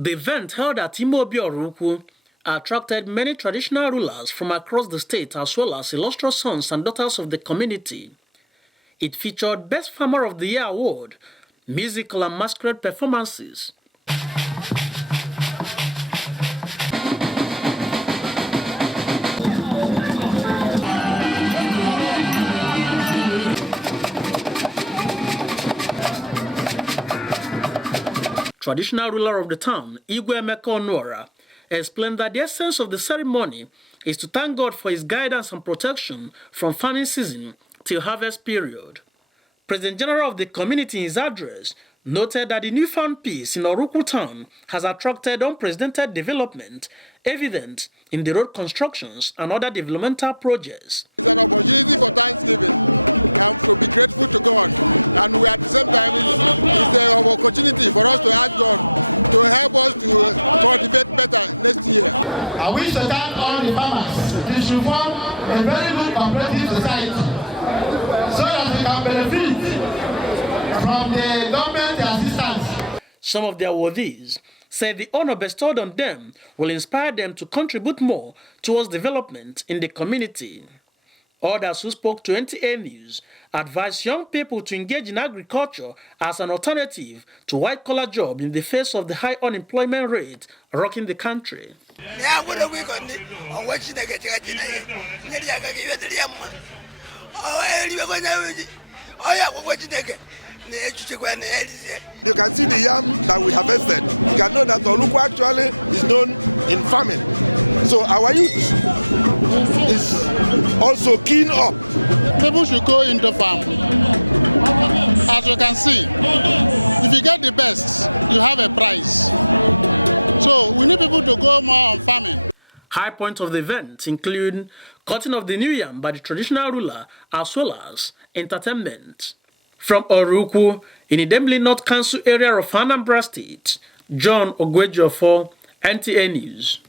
The event held at Oraukwu attracted many traditional rulers from across the state as well as illustrious sons and daughters of the community. It featured Best Farmer of the Year award, musical and masquerade performances. Traditional ruler of the town, Igwe Emeka Onwara, explained that the essence of the ceremony is to thank God for his guidance and protection from farming season till harvest period. President General of the community in his address noted that the newfound peace in Oraukwu town has attracted unprecedented development, evident in the road constructions and other developmental projects. It's an opportunity for Thanksgiving and to be grateful to God. And we at the same time, it's an opportunity for us to ask God to help us to cultivate better next year. I wish to thank all the farmers. We should form a very good cooperative society so that we can benefit from the government assistance. Some of the awardees said the honor bestowed on them will inspire them to contribute more towards development in the community. Others who spoke to NTA News advised young people to engage in agriculture as an alternative to white-collar jobs in the face of the high unemployment rate rocking the country. You can see the yam that we harvested. You can know that Oraukwu actually is known in farming. So our youth is also keen up. People should go into farm. As you can see, if you get the best, you have a prize. So we need people to go more on farming. High points of the event include cutting of the new yam by the traditional ruler as well as entertainment. From Oraukwu, in the Idemili North Council area of Anambra State, John Ogwejiofor, NTA News.